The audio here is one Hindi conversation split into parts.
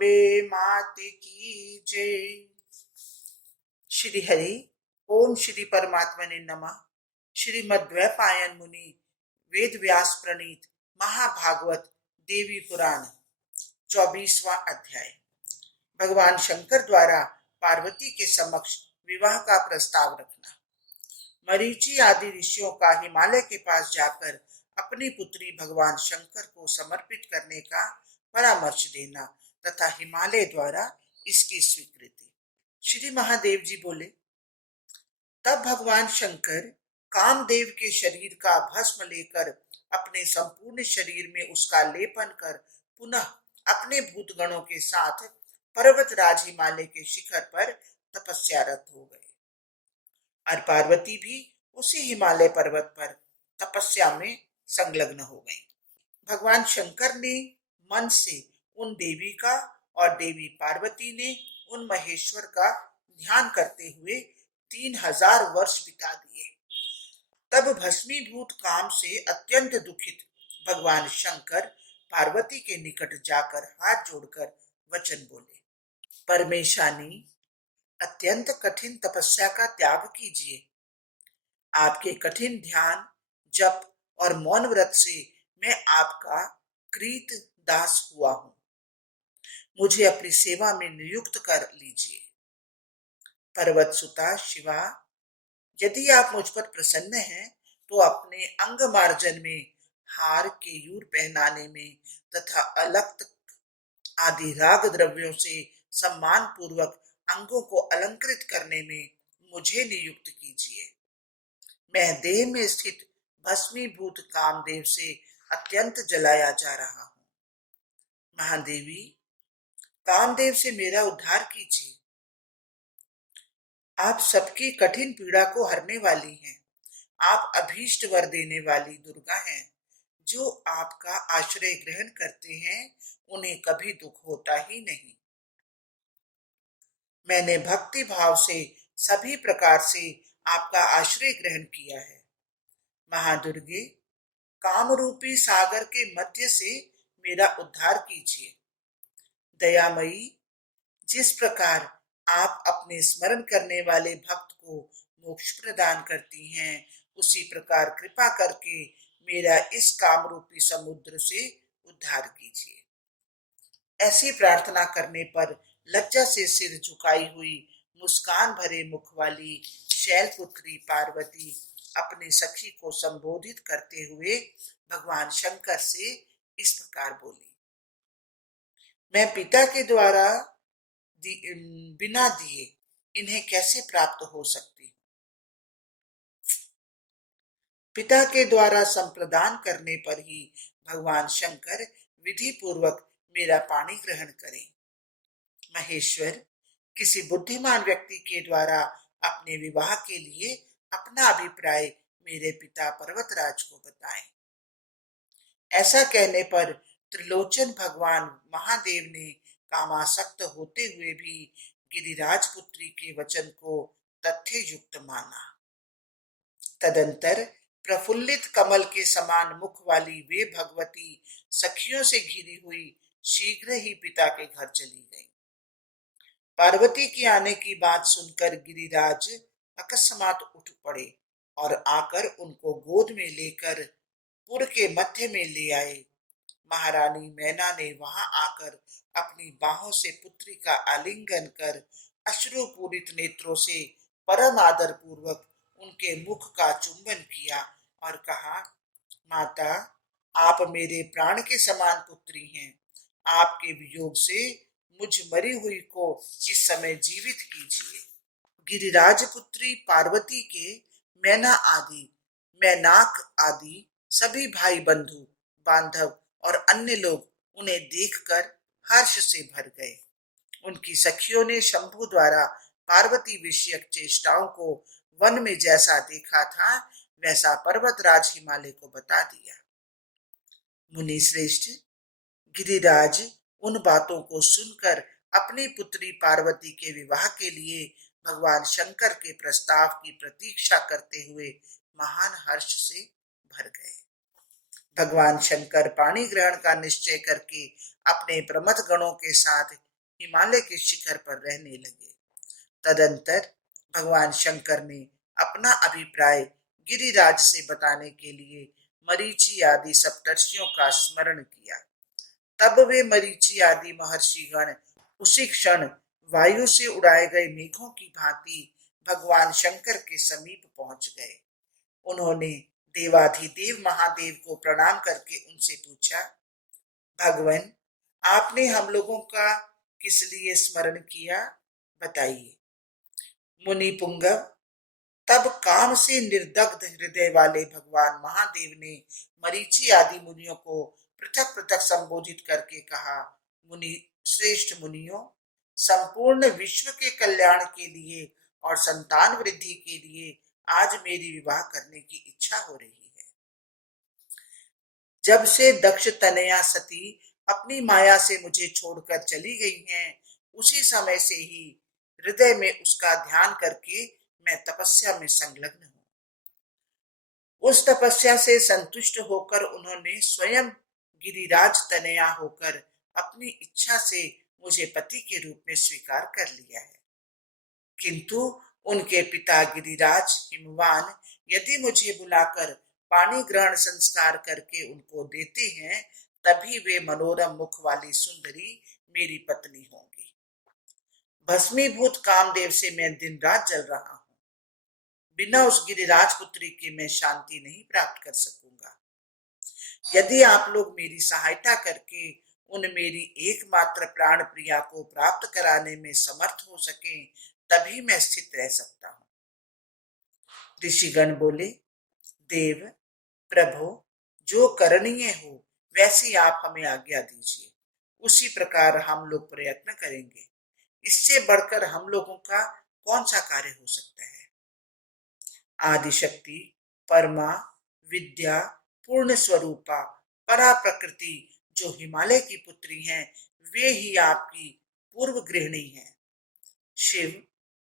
अम्बे मात की जय। श्री हरि ओम श्री परमात्मने नमः। श्रीमद्वैपायन मुनि वेद व्यास प्रणीत महाभागवत देवी पुराण 24वां अध्याय। भगवान शंकर द्वारा पार्वती के समक्ष विवाह का प्रस्ताव रखना। मरीचि आदि ऋषियों का हिमालय के पास जाकर अपनी पुत्री भगवान शंकर को समर्पित करने का परामर्श देना तथा हिमालय द्वारा इसकी स्वीकृति। श्री महादेव जी बोले, तब भगवान शंकर कामदेव के शरीर का भस्म लेकर अपने संपूर्ण शरीर में उसका लेपन कर पुनः अपने भूतगणों के साथ पर्वतराज हिमालय के शिखर पर तपस्यारत हो गए और पार्वती भी उसी हिमालय पर्वत पर तपस्या में संलग्न हो गई। भगवान शंकर ने मन से उन देवी का और देवी पार्वती ने उन महेश्वर का ध्यान करते हुए 3000 वर्ष बिता दिए। तब भस्मीभूत काम से अत्यंत दुखित भगवान शंकर पार्वती के निकट जाकर हाथ जोड़कर वचन बोले, परमेशानी, अत्यंत कठिन तपस्या का त्याग कीजिए। आपके कठिन ध्यान, जप और मौन व्रत से मैं आपका कृत दास हुआ हूं। मुझे अपनी सेवा में नियुक्त कर लीजिए। पर्वत सुता शिवा, यदि आप मुझ पर प्रसन्न हैं तो अपने अंग मार्जन में, हार, केयूर पहनाने में तथा अलक्त आदि राग द्रव्यों से सम्मान पूर्वक अंगों को अलंकृत करने में मुझे नियुक्त कीजिए। मैं देह में स्थित भस्मीभूत कामदेव से अत्यंत जलाया जा रहा हूं। महादेवी, कामदेव से मेरा उद्धार कीजिए। आप सबकी कठिन पीड़ा को हरने वाली हैं। आप अभीष्ट वर देने वाली दुर्गा हैं। जो आपका आश्रय ग्रहण करते हैं उन्हें कभी दुख होता ही नहीं। मैंने भक्ति भाव से सभी प्रकार से आपका आश्रय ग्रहण किया है। महादुर्गे, कामरूपी सागर के मध्य से मेरा उद्धार कीजिए। दयामयी, जिस प्रकार आप अपने स्मरण करने वाले भक्त को मोक्ष प्रदान करती हैं, उसी प्रकार कृपा करके मेरा इस कामरूपी समुद्र से उद्धार कीजिए। ऐसी प्रार्थना करने पर लज्जा से सिर झुकाई हुई मुस्कान भरे मुख वाली शैलपुत्री पार्वती अपनी सखी को संबोधित करते हुए भगवान शंकर से इस प्रकार बोली, मैं पिता के द्वारा बिना दिए इन्हें कैसे प्राप्त हो सकती हूँ। पिता के द्वारा संप्रदान करने पर ही भगवान शंकर विधि पूर्वक मेरा पानी ग्रहण करें। महेश्वर, किसी बुद्धिमान व्यक्ति के द्वारा अपने विवाह के लिए अपना अभिप्राय मेरे पिता पर्वतराज को बताएं। ऐसा कहने पर त्रिलोचन भगवान महादेव ने कामासक्त होते हुए भी गिरिराज पुत्री के वचन को तथ्य युक्त माना। तदंतर प्रफुल्लित कमल के समान मुख वाली वे भगवती सखियों से घिरी हुई शीघ्र ही पिता के घर चली गई। पार्वती के आने की बात सुनकर गिरिराज अकस्मात उठ पड़े और आकर उनको गोद में लेकर पुर के मध्य में ले आए। महारानी मैना ने वहां आकर अपनी बाहों से पुत्री का आलिंगन कर अश्रुपूरित नेत्रों से परम आदर पूर्वक उनके मुख का चुंबन किया और कहा, माता, आप मेरे प्राण के समान पुत्री हैं। आपके वियोग से मुझ मरी हुई को इस समय जीवित कीजिए। गिरिराज पुत्री पार्वती के मैनाक आदि सभी भाई बंधु बांधव और अन्य लोग उन्हें देखकर हर्ष से भर गए। उनकी सखियों ने शंभु द्वारा पार्वती विषयक चेष्टाओं को वन में जैसा देखा था वैसा पर्वतराज हिमालय को बता दिया। मुनि श्रेष्ठ, गिरिराज उन बातों को सुनकर अपनी पुत्री पार्वती के विवाह के लिए भगवान शंकर के प्रस्ताव की प्रतीक्षा करते हुए महान हर्ष से भर गए। भगवान शंकर पाणी ग्रहण का निश्चय करके अपने प्रमथ गणों के साथ हिमालय के शिखर पर रहने लगे। तदंतर भगवान शंकर ने अपना अभिप्राय गिरिराज से बताने के लिए मरीचि आदि सप्तर्षियों का स्मरण किया। तब वे मरीचि आदि महर्षिगण उसी क्षण वायु से उड़ाए गए मेघों की भांति भगवान शंकर के समीप पहुंच गए। उन्होंने देवाधिदेव महादेव को प्रणाम करके उनसे पूछा, भगवान, आपने हम लोगों का किस लिए स्मरण किया, बताइए। मुनि पुंगव, तब काम से निर्दग्ध हृदय वाले भगवान महादेव ने मरीचि आदि मुनियों को पृथक पृथक संबोधित करके कहा, मुनि श्रेष्ठ मुनियों, संपूर्ण विश्व के कल्याण के लिए और संतान वृद्धि के लिए आज मेरी विवाह करने की इच्छा हो रही है। जब से दक्ष तनया सती अपनी माया से मुझे छोड़कर चली गई हैं, उसी समय से ही हृदय में उसका ध्यान करके मैं तपस्या में संलग्न हूं। उस तपस्या से संतुष्ट होकर उन्होंने स्वयं गिरिराज तनया होकर अपनी इच्छा से मुझे पति के रूप में स्वीकार कर लिया है। किंतु उनके पिता गिरिराज हिमवान यदि मुझे बुलाकर पानी ग्रहण संस्कार करके उनको देते हैं, तभी वे मनोरम मुख वाली सुंदरी मेरी पत्नी होंगी। भस्मीभूत कामदेव से मैं दिन रात जल रहा हूं। बिना उस गिरिराज पुत्री के मैं शांति नहीं प्राप्त कर सकूंगा। यदि आप लोग मेरी सहायता करके उन मेरी एकमात्र प्राण प्रिया को प्राप्त कराने में समर्थ हो सके, तभी मैं स्थित रह सकता हूं। ऋषिगण बोले, देव प्रभु, जो करणीय हो वैसी आप हमें आज्ञा दीजिए, उसी प्रकार हम लोग प्रयत्न करेंगे। इससे बढ़कर हम लोगों का कौन सा कार्य हो सकता है। आदिशक्ति, परमा, विद्या, पूर्ण स्वरूपा, परा प्रकृति जो हिमालय की पुत्री हैं, वे ही आपकी पूर्व गृहिणी हैं। शिव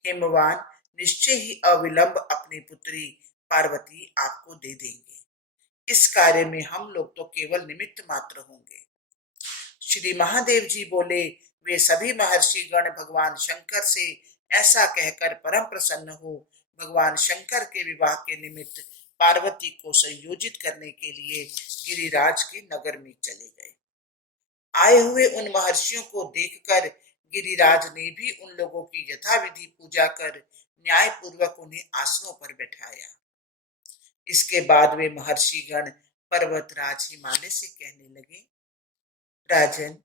हिमवान निश्चय ही अविलंब अपनी पुत्री पार्वती आपको दे देंगे। इस कार्य में हम लोग तो केवल निमित्त मात्र होंगे। श्री महादेव जी बोले, वे सभी महर्षि गण भगवान शंकर से ऐसा कहकर परम प्रसन्न हो भगवान शंकर के विवाह के निमित्त पार्वती को संयोजित करने के लिए गिरिराज के नगर में चले गए। आए हुए उन महर्षियों को देखकर गिरिराज ने भी उन लोगों की यथाविधि पूजा कर न्याय पूर्वक उन्हें आसनों पर बैठाया। इसके बाद वे महर्षिगण पर्वतराज हिमालय से कहने लगे, राजन,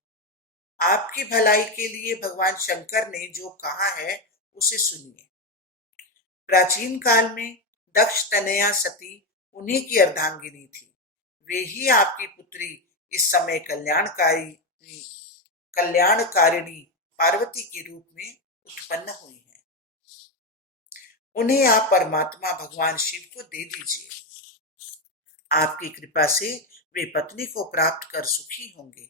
आपकी भलाई के लिए भगवान शंकर ने जो कहा है उसे सुनिए। प्राचीन काल में दक्ष तनया सती उन्हीं की अर्धांगिनी थी। वे ही आपकी पुत्री इस समय कल्याणकारिणी पार्वती के रूप में उत्पन्न हुई है। उन्हें आप परमात्मा भगवान शिव को दे दीजिए। आपकी कृपा से वे पत्नी को प्राप्त कर सुखी होंगे।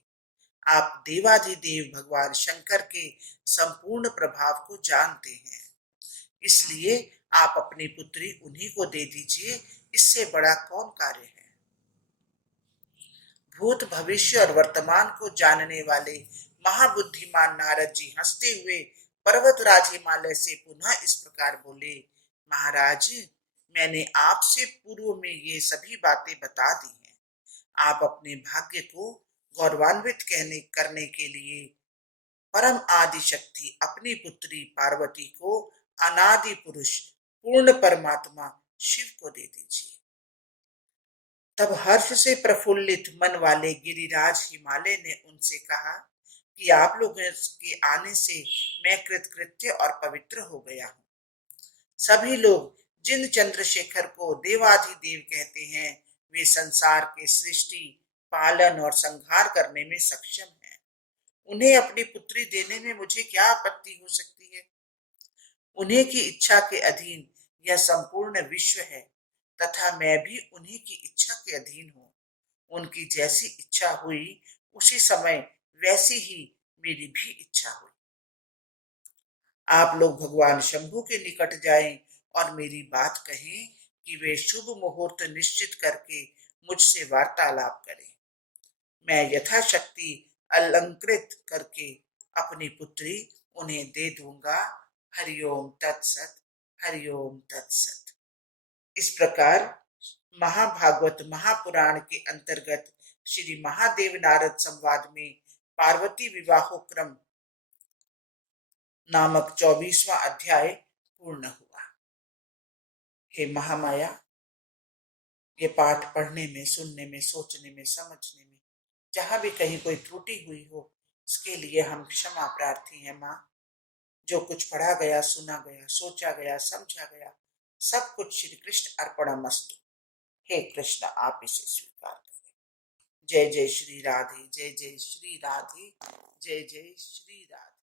आप देवाधिदेव भगवान शंकर के संपूर्ण प्रभाव को जानते हैं, इसलिए आप अपनी पुत्री उन्हीं को दे दीजिए। इससे बड़ा कौन कार्य है। भूत भविष्य और वर्तमान को जानने वाले महाबुद्धिमान नारद जी हंसते हुए पर्वतराज हिमालय से पुनः इस प्रकार बोले, महाराज, मैंने आपसे पूर्व में ये सभी बातें बता दी हैं। आप अपने भाग्य को गौरवान्वित करने के लिए परम आदि शक्ति अपनी पुत्री पार्वती को अनादि पुरुष पूर्ण परमात्मा शिव को दे दीजिए। तब हर्ष से प्रफुल्लित मन वाले गिरिराज हिमालय ने उनसे कहा कि आप लोगों के आने से मैं कृतकृत्य और पवित्र हो गया हूं। सभी लोग जिन चंद्रशेखर को देवाधिदेव कहते हैं, वे संसार के सृष्टि, पालन और संहार करने में सक्षम हैं। उन्हें अपनी पुत्री देने में मुझे क्या आपत्ति हो सकती है। उन्हीं की इच्छा के अधीन यह संपूर्ण विश्व है तथा मैं भी उन्हीं की इच्छा के अधीन हूँ। उनकी जैसी इच्छा हुई उसी समय वैसी ही मेरी भी इच्छा हुई। आप लोग भगवान शंभु के निकट जाएं और मेरी बात कहें कि वे शुभ मुहूर्त निश्चित करके मुझसे वार्तालाप करें। मैं यथाशक्ति अलंकृत करके अपनी पुत्री उन्हें दे दूंगा। हरिओम तत्सत, हरिओम तत्सत। इस प्रकार महाभागवत महापुराण के अंतर्गत श्री महादेव नारद संवाद में पार्वती विवाहोक्रम नामक 24वां अध्याय पूर्ण हुआ। हे महामाया, ये पाठ पढ़ने में, सुनने में, सोचने में, समझने में जहां भी कहीं कोई त्रुटि हुई हो, इसके लिए हम क्षमा प्रार्थी हैं माँ। जो कुछ पढ़ा गया, सुना गया, सोचा गया, समझा गया, सब कुछ श्री कृष्ण अर्पणमस्तु। हे कृष्ण, आप इसे स्वीकार करें। जय जय श्री राधे, जय जय श्री राधे, जय जय श्री राधे।